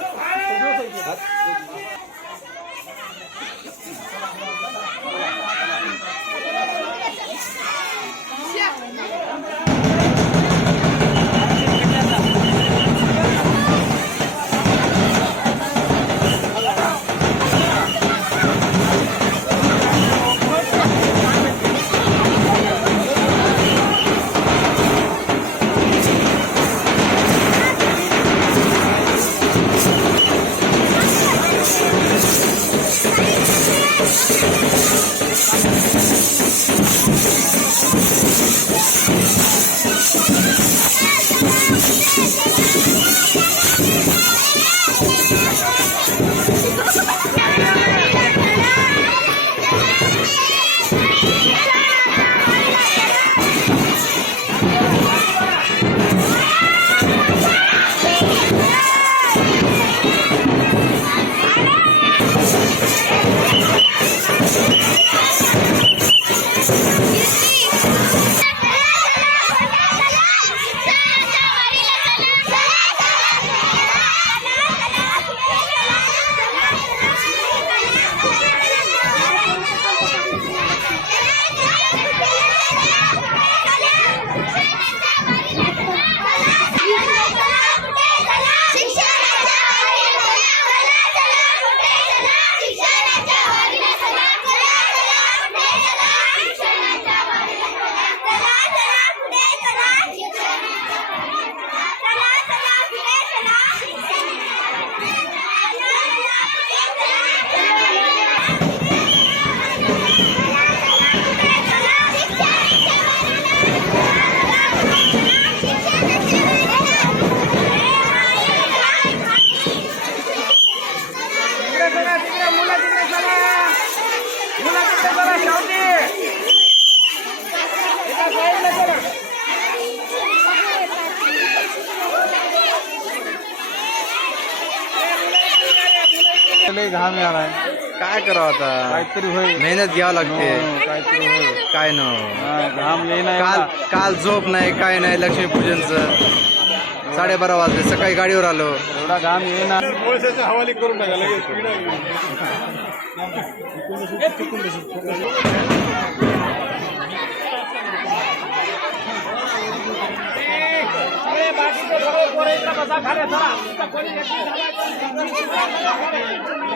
二二三四五六七八 Yes. लय घाम आलाय काय करावं आता? काहीतरी होईल. मेहनत घ्यावं लागते. हो, काहीतरी होईल. काय न? हा, घाम येईना काल काल झोप नाही काय नाही लक्ष्मीपूजनचं. साडेबारा वाजले सकाळी गाडीवर आलो. एवढा घाम येईना हवाली करून टाका लगेच.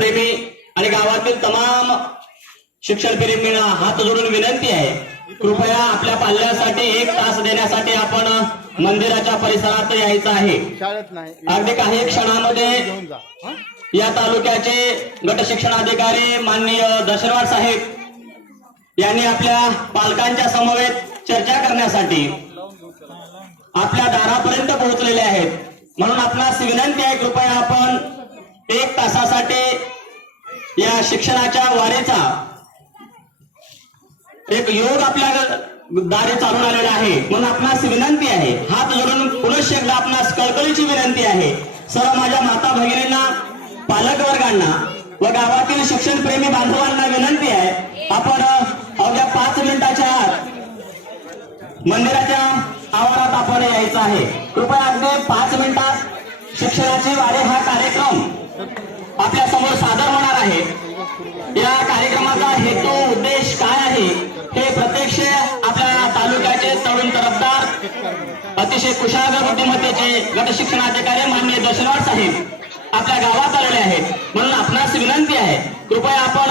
प्रेमी आणि गावातील तमाम शिक्षण प्रेमींना हात जोडून विनंती आहे. कृपया आपल्या पाल्यासाठी एक तास देण्यासाठी आपण मंदिराच्या परिसरात यायचं आहे. अगदी काही क्षणामध्ये? या तालुक्याचे गट शिक्षणाधिकारी माननीय दशरवाड साहेब यांनी आपल्या पालकांच्या समवेत चर्चा करण्यासाठी आपल्या दारापर्यंत पोहोचलेले आहेत. म्हणून आपणास विनंती आहे कृपया आपण एक तासासाठी या शिक्षणाच्या वारीचा एक योग आपल्या दारे चालून आलेला आहे. म्हणून आपणास विनंती आहे हात जोडून पुनश्च एकदा आपणास कळकळीची विनंती आहे. सर्व माझ्या माता भगिनींना पालकवर्गांना व गावातील शिक्षण प्रेमी बांधवांना विनंती आहे आपण अवघ्या पाच मिनिटाच्या आत मंदिराच्या आवारात आपण यायचं आहे. कृपया अगदी पाच मिनिटात शिक्षणाची वारे हा कार्यक्रम आपल्यासमोर सादर होणार आहे. या कार्यक्रमाचा हेतू उद्देश काय आहे हे प्रत्यक्ष आपल्या तालुक्याचे तरुण तरफदार अतिशय कुशाग्र बुद्धिमत्तेचे गट शिक्षणाधिकारी माननीय दशरथ साहेब आपल्या गावात आलेले आहेत. म्हणून आपणास विनंती आहे कृपया आपण